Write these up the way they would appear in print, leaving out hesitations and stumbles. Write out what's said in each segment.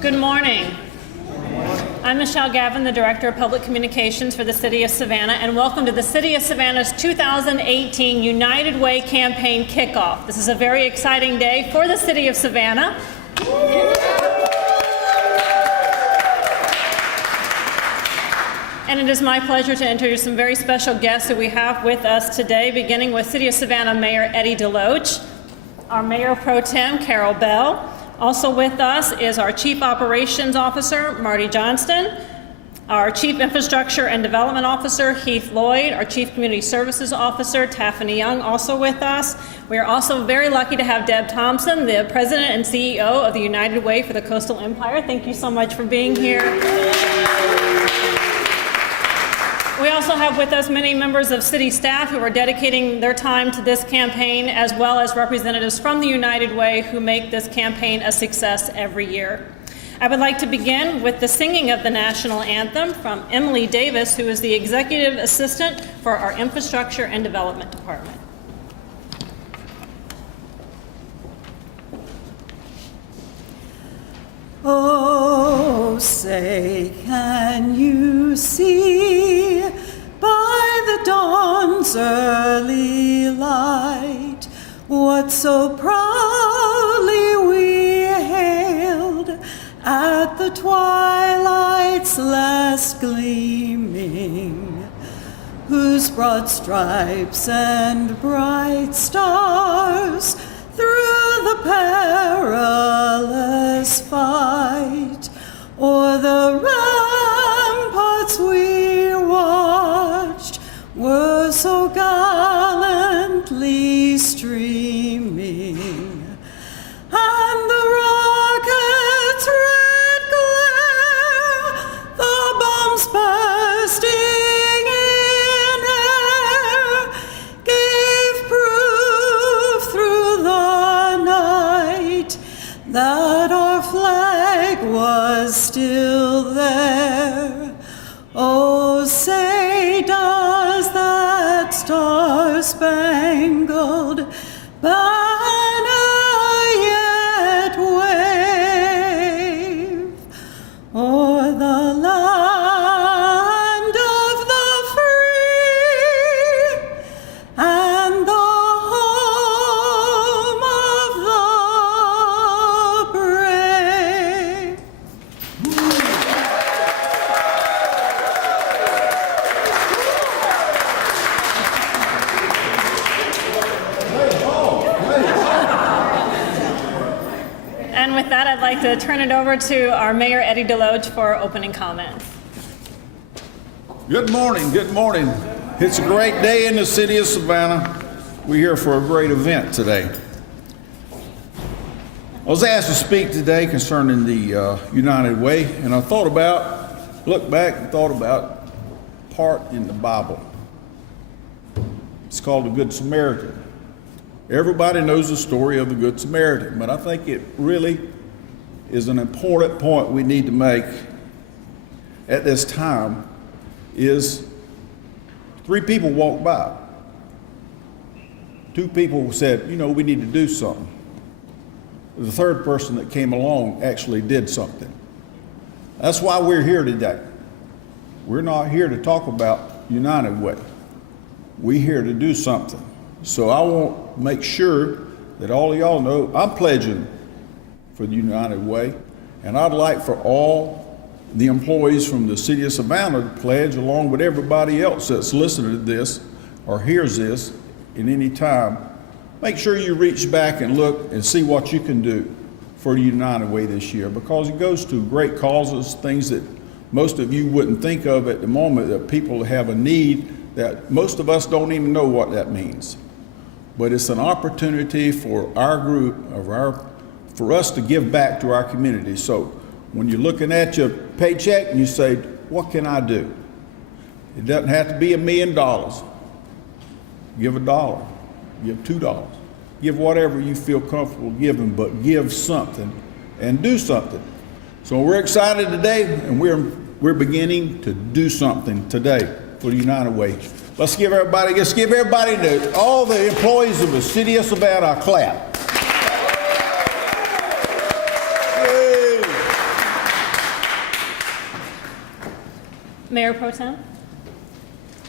Good morning. I'm Michelle Gavin, the Director of Public Communications for the City of Savannah, and welcome to the City of Savannah's 2018 United Way campaign kickoff. This is a very exciting day for the City of Savannah. And it is my pleasure to introduce some very special guests that we have with us today, beginning with City of Savannah Mayor Eddie DeLoach, our Mayor Pro Tem Carol Bell. Also with us is our Chief Operations Officer Marty Johnston, our Chief Infrastructure and Development Officer Heath Lloyd, our Chief Community Services Officer Taffany Young also with us. We are also very lucky to have Deb Thompson, the President and CEO of the United Way for the Coastal Empire. Thank you so much for being here. We also have with us many members of city staff who are dedicating their time to this campaign, as well as representatives from the United Way who make this campaign a success every year. I would like to begin with the singing of the national anthem from Emily Davis, who is the Executive Assistant for our Infrastructure and Development Department. Oh, say, can you see by the dawn's early light what so proudly we hailed at the twilight's last gleaming, whose broad stripes and bright stars through the perilous fight o'er the ramparts we watched were so gallantly streaming, and the rocket's red glare, the bombs bursting in air, gave proof through the night that our flag was still there. Oh, say, does that star-spangled banner yet wave o'er the land of the free and the home of the brave? And with that, I'd like to turn it over to our Mayor Eddie DeLoach for opening comments. Good morning, good morning. It's a great day in the city of Savannah. We're here for a great event today. I was asked to speak today concerning the United Way, and I looked back and thought about part in the Bible. It's called the Good Samaritan. Everybody knows the story of the Good Samaritan, but I think it really is an important point we need to make at this time is 3 people walked by. 2 people said, we need to do something. The 3rd person that came along actually did something. That's why we're here today. We're not here to talk about United Way. We're here to do something. So I want to make sure that all of y'all know I'm pledging for the United Way, and I'd like for all the employees from the City of Savannah to pledge along with everybody else that's listening to this or hears this in any time. Make sure you reach back and look and see what you can do for the United Way this year, because it goes to great causes, things that most of you wouldn't think of at the moment, that people have a need that most of us don't even know what that means. But it's an opportunity for our group, for us to give back to our community. So when you're looking at your paycheck and you say, what can I do? It doesn't have to be $1 million. Give $1, give $2, give whatever you feel comfortable giving, but give something and do something. So we're excited today, and we're beginning to do something today for the United Way. Let's give everybody, all the employees of the City of Savannah a clap. Yay. Mayor Pro Tem?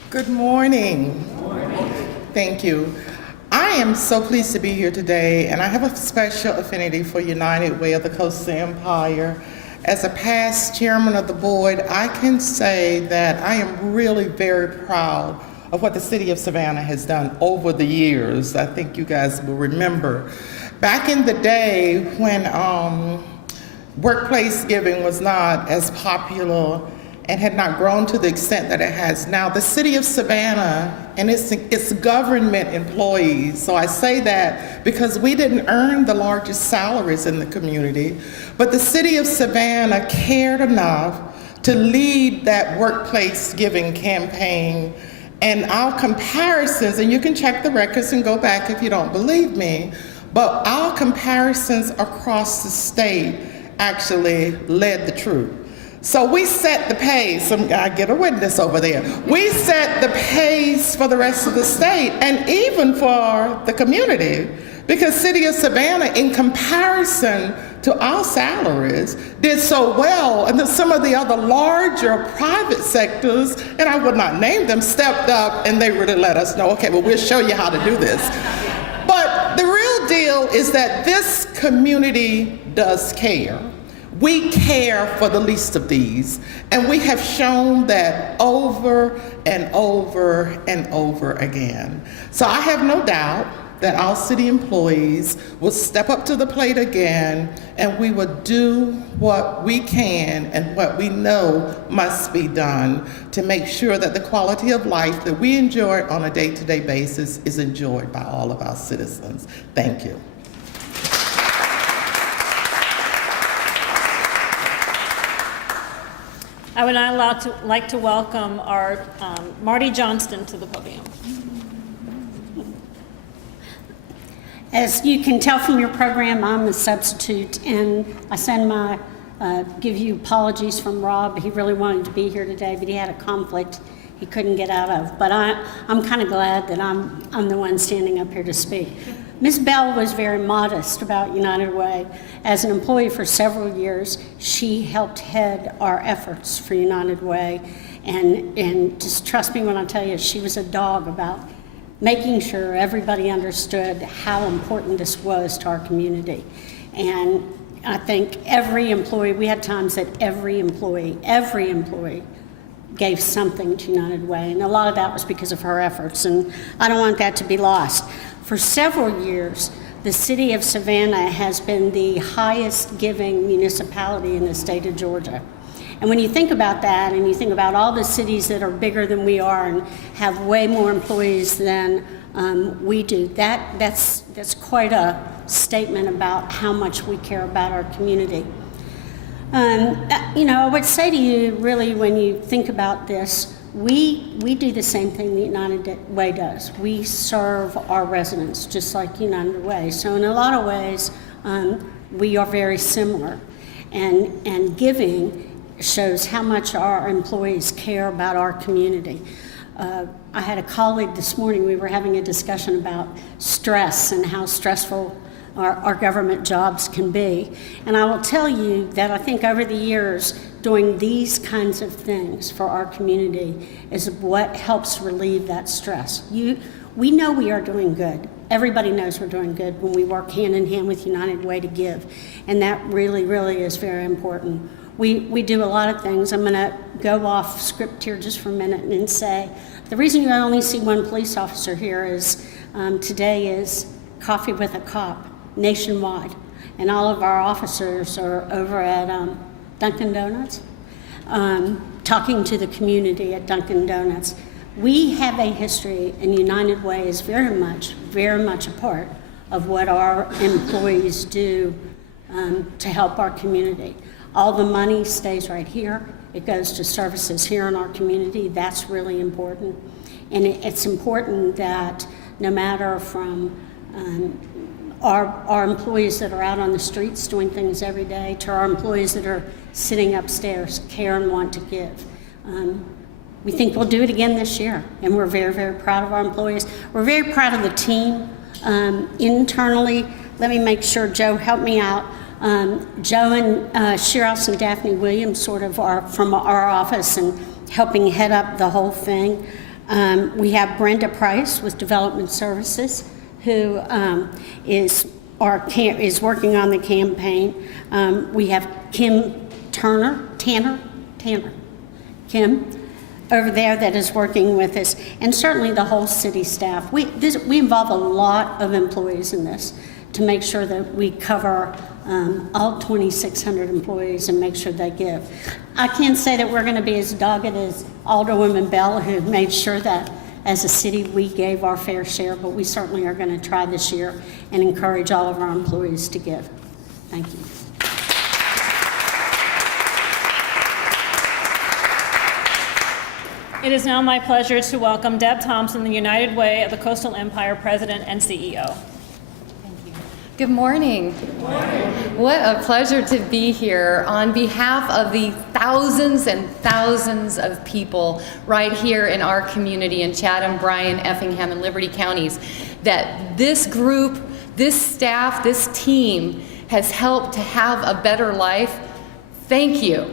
Good morning. Thank you. I am so pleased to be here today, and I have a special affinity for United Way of the Coastal Empire. As a past chairman of the board, I can say that I am really very proud of what the City of Savannah has done over the years. I think you guys will remember. Back in the day when workplace giving was not as popular and had not grown to the extent that it has now, the City of Savannah and its government employees, so I say that because we didn't earn the largest salaries in the community, but the City of Savannah cared enough to lead that workplace giving campaign. And our comparisons, and you can check the records and go back if you don't believe me, but our comparisons across the state actually led the truth. So we set the pace. I get a witness over there. We set the pace for the rest of the state and even for the community, because City of Savannah, in comparison to our salaries, did so well, and then some of the other larger private sectors, and I would not name them, stepped up and they really let us know, okay, well, we'll show you how to do this. But the real deal is that this community does care. We care for the least of these, and we have shown that over and over and over again. So I have no doubt that our city employees will step up to the plate again, and we will do what we can and what we know must be done to make sure that the quality of life that we enjoy on a day-to-day basis is enjoyed by all of our citizens. Thank you. I would now like to welcome our Marty Johnston to the podium. As you can tell from your program, I'm a substitute, and I send my give you apologies from Rob. He really wanted to be here today, but he had a conflict he couldn't get out of. But I'm kind of glad that I'm the one standing up here to speak. Ms. Bell was very modest about United Way. As an employee for several years, she helped head our efforts for United Way, and just trust me when I tell you, she was a dog about making sure everybody understood how important this was to our community. And I think every employee, we had times that every employee gave something to United Way, and a lot of that was because of her efforts, and I don't want that to be lost. For several years, the City of Savannah has been the highest giving municipality in the state of Georgia. And when you think about that, and you think about all the cities that are bigger than we are and have way more employees than we do, that's quite a statement about how much we care about our community. I would say to you, really, when you think about this, we do the same thing the United Way does. We serve our residents just like United Way. So in a lot of ways, we are very similar. And giving shows how much our employees care about our community. I had a colleague this morning, we were having a discussion about stress and how stressful our government jobs can be. And I will tell you that I think over the years, doing these kinds of things for our community is what helps relieve that stress. We know we are doing good. Everybody knows we're doing good when we work hand in hand with United Way to give. And that really, really is very important. We do a lot of things. I'm gonna go off script here just for a minute and say, the reason you only see one police officer here is today is Coffee with a Cop nationwide. And all of our officers are over at Dunkin' Donuts, talking to the community at Dunkin' Donuts. We have a history, and United Way is very much a part of what our employees do to help our community. All the money stays right here. It goes to services here in our community. That's really important. And it's important that no matter from our employees that are out on the streets doing things every day to our employees that are sitting upstairs, care and want to give. we think we'll do it again this year, and we're very, very proud of our employees. We're very proud of the team internally. Let me make sure, Joe, help me out. Joe and Shiros and Daphne Williams sort of are from our office and helping head up the whole thing. We have Brenda Price with Development Services, who is working on the campaign. We have Kim Tanner, Kim, over there that is working with us, and certainly the whole city staff. We involve a lot of employees in this to make sure that we cover all 2,600 employees and make sure they give. I can't say that we're going to be as dogged as Alderwoman Bell, who made sure that as a city we gave our fair share, but we certainly are going to try this year and encourage all of our employees to give. Thank you. It is now my pleasure to welcome Deb Thompson, the United Way of the Coastal Empire President and CEO. Good morning. Good morning. What a pleasure to be here on behalf of the thousands and thousands of people right here in our community in Chatham, Bryan, Effingham, and Liberty counties, that this group, this staff, this team has helped to have a better life. Thank you.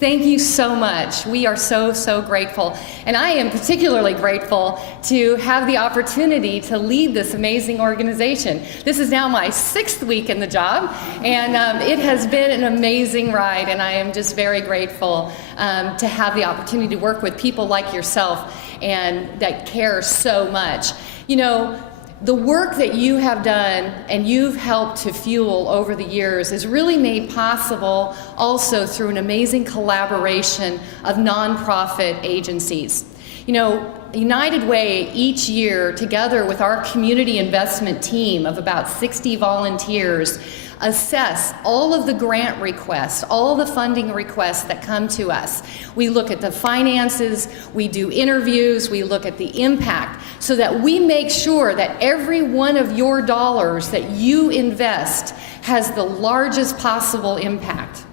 Thank you so much. We are so, so grateful. And I am particularly grateful to have the opportunity to lead this amazing organization. This is now my 6th week in the job, and it has been an amazing ride, and I am just very grateful to have the opportunity to work with people like yourself and that care so much. You know, the work that you have done and you've helped to fuel over the years is really made possible also through an amazing collaboration of nonprofit agencies. You know, United Way each year, together with our community investment team of about 60 volunteers, assess all of the grant requests, all the funding requests that come to us. We look at the finances, we do interviews, we look at the impact, so that we make sure that every one of your dollars that you invest has the largest possible impact.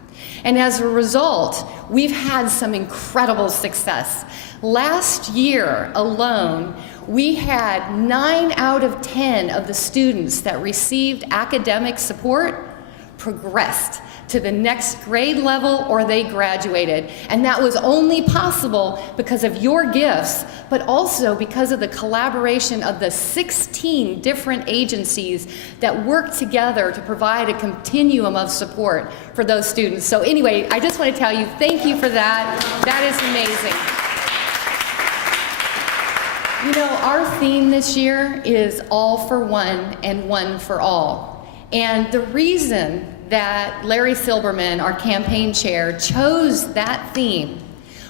And as a result, we've had some incredible success. Last year alone, we had 9 out of 10 of the students that received academic support progressed to the next grade level or they graduated. And that was only possible because of your gifts, but also because of the collaboration of the 16 different agencies that work together to provide a continuum of support for those students. So anyway, I just want to tell you, thank you for that. That is amazing. You know, our theme this year is all for one and one for all. And the reason that Larry Silberman, our campaign chair, chose that theme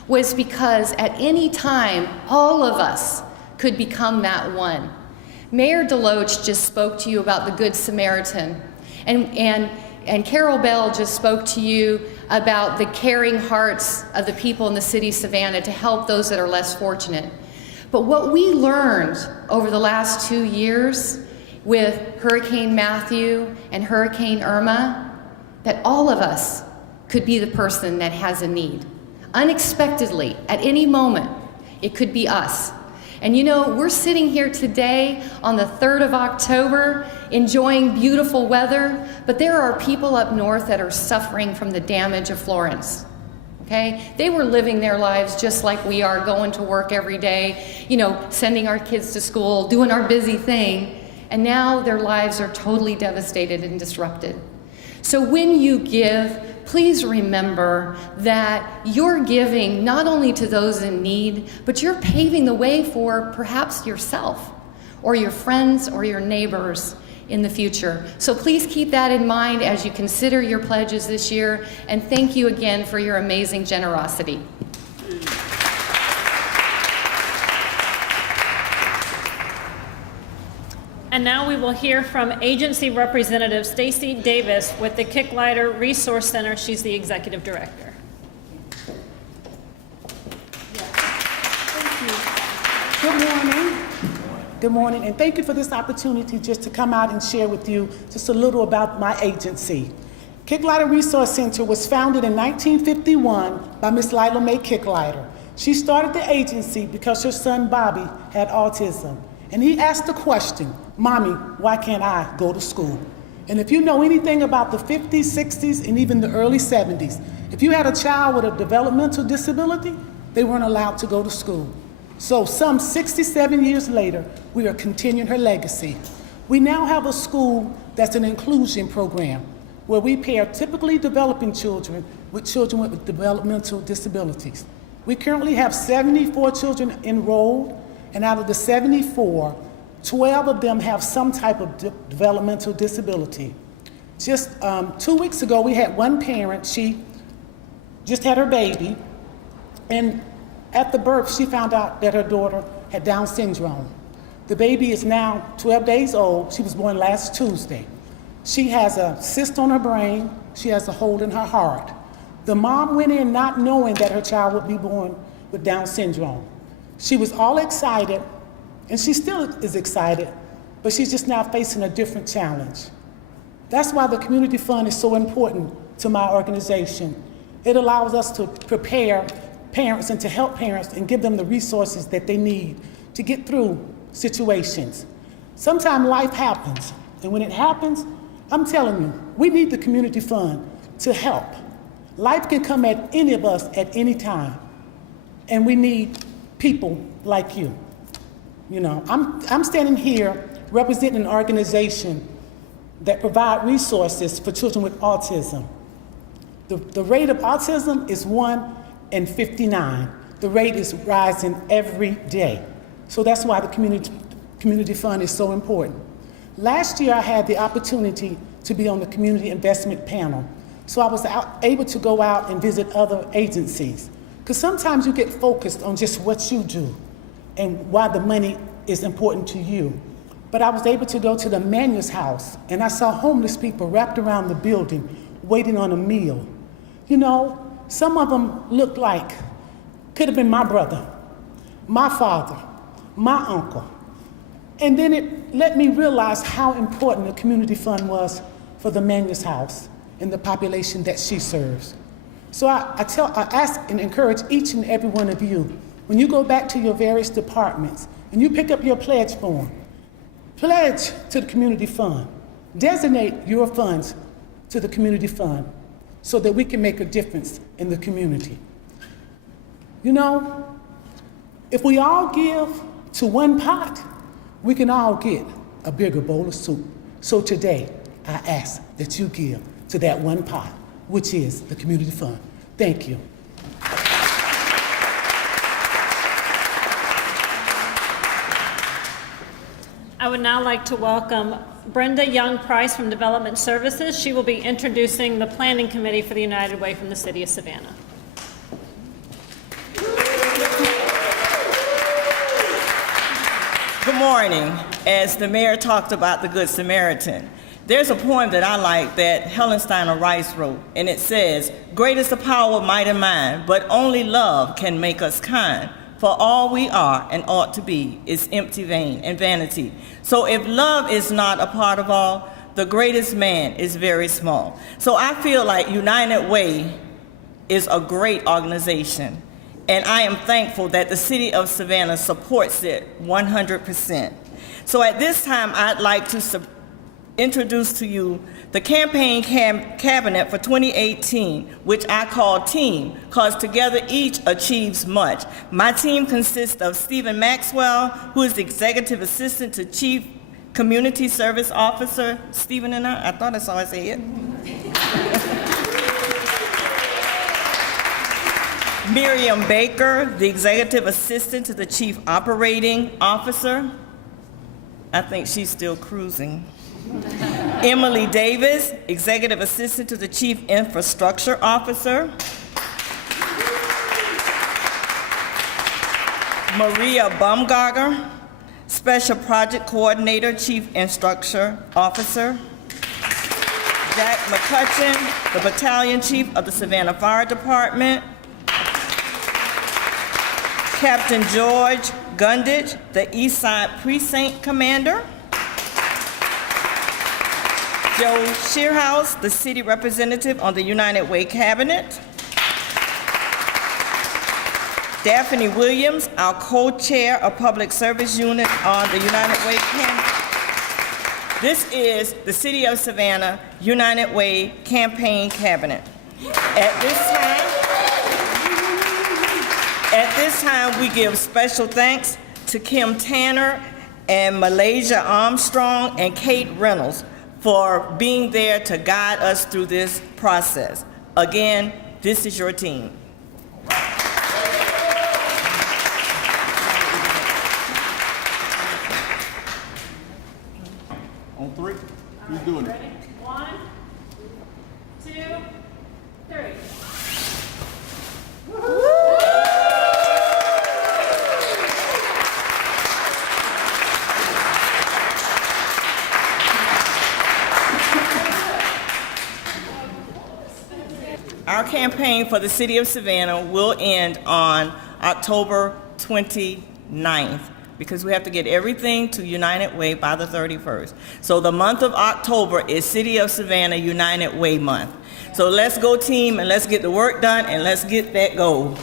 was because at any time, all of us could become that one. Mayor Deloach just spoke to you about the Good Samaritan, and Carol Bell just spoke to you about the caring hearts of the people in the city of Savannah to help those that are less fortunate. But what we learned over the last 2 years with Hurricane Matthew and Hurricane Irma, that all of us could be the person that has a need. Unexpectedly, at any moment, it could be us. And you know, we're sitting here today on the 3rd of October, enjoying beautiful weather, but there are people up north that are suffering from the damage of Florence. Okay? They were living their lives just like we are, going to work every day, you know, sending our kids to school, doing our busy thing, and now their lives are totally devastated and disrupted. So when you give, please remember that you're giving not only to those in need, but you're paving the way for perhaps yourself or your friends or your neighbors in the future. So please keep that in mind as you consider your pledges this year, and thank you again for your amazing generosity. And now we will hear from Agency Representative Stacy Davis with the Kicklighter Resource Center. She's the Executive Director. Good morning. Good morning, and thank you for this opportunity just to come out and share with you just a little about my agency. Kicklighter Resource Center was founded in 1951 by Miss Lila Mae Kicklighter. She started the agency because her son Bobby had autism. And he asked the question, Mommy, why can't I go to school? And if you know anything about the 50s, 60s, and even the early 70s, if you had a child with a developmental disability, they weren't allowed to go to school. So some 67 years later, we are continuing her legacy. We now have a school that's an inclusion program where we pair typically developing children with developmental disabilities. We currently have 74 children enrolled, and out of the 74, 12 of them have some type of developmental disability. Just 2 weeks ago, we had one parent, she just had her baby, and at the birth, she found out that her daughter had Down syndrome. The baby is now 12 days old. She was born last Tuesday. She has a cyst on her brain. She has a hole in her heart. The mom went in not knowing that her child would be born with Down syndrome. She was all excited, and she still is excited, but she's just now facing a different challenge. That's why the Community Fund is so important to my organization. It allows us to prepare parents and to help parents and give them the resources that they need to get through situations. Sometimes life happens, and when it happens, I'm telling you, we need the Community Fund to help. Life can come at any of us at any time, and we need people like you. You know, I'm standing here representing an organization that provide resources for children with autism. The rate of autism is 1 in 59. The rate is rising every day. So that's why the Community Fund is so important. Last year, I had the opportunity to be on the Community Investment Panel. So I was able to go out and visit other agencies. Because sometimes you get focused on just what you do and why the money is important to you. But I was able to go to the Manu's house, and I saw homeless people wrapped around the building waiting on a meal. You know, some of them looked like, could have been my brother, my father, my uncle. And then it let me realize how important the Community Fund was for the Manu's house and the population that she serves. So I ask and encourage each and every one of you, when you go back to your various departments and you pick up your pledge form, pledge to the Community Fund. Designate your funds to the Community Fund so that we can make a difference in the community. You know, if we all give to one pot, we can all get a bigger bowl of soup. So today, I ask that you give to that one pot, which is the Community Fund. Thank you. I would now like to welcome Brenda Young-Price from Development Services. She will be introducing the Planning Committee for the United Way from the City of Savannah. Good morning. As the mayor talked about the Good Samaritan, there's a poem that I like that Helen Steiner Rice wrote, and it says, "Great is the power of might and mind, but only love can make us kind. For all we are and ought to be is empty, vain, and vanity. So if love is not a part of all, the greatest man is very small." So I feel like United Way is a great organization, and I am thankful that the City of Savannah supports it 100%. So at this time, I'd like to introduce to you the campaign cabinet for 2018, which I call team, because together each achieves much. My team consists of Stephen Maxwell, who is the Executive Assistant to Chief Community Service Officer. Stephen and I thought I saw his head. Miriam Baker, the Executive Assistant to the Chief Operating Officer. I think she's still cruising. Emily Davis, Executive Assistant to the Chief Infrastructure Officer. Maria Baumgartner, Special Project Coordinator, Chief Infrastructure Officer. Jack McCutcheon, the Battalion Chief of the Savannah Fire Department. Captain George Gundich, the East Side Precinct Commander. Joe Shearhouse, the City Representative on the United Way Cabinet. Daphne Williams, our co-chair of Public Service Unit on the United Way campaign. This is the City of Savannah United Way Campaign Cabinet. At this time, we give special thanks to Kim Tanner and Malaysia Armstrong and Kate Reynolds for being there to guide us through this process. Again, this is your team. On three? Who's doing it? Ready? 1, 2, 3. Our campaign for the City of Savannah will end on October 29th because we have to get everything to United Way by the 31st. So the month of October is City of Savannah United Way month. So let's go team and let's get the work done and let's get that goal.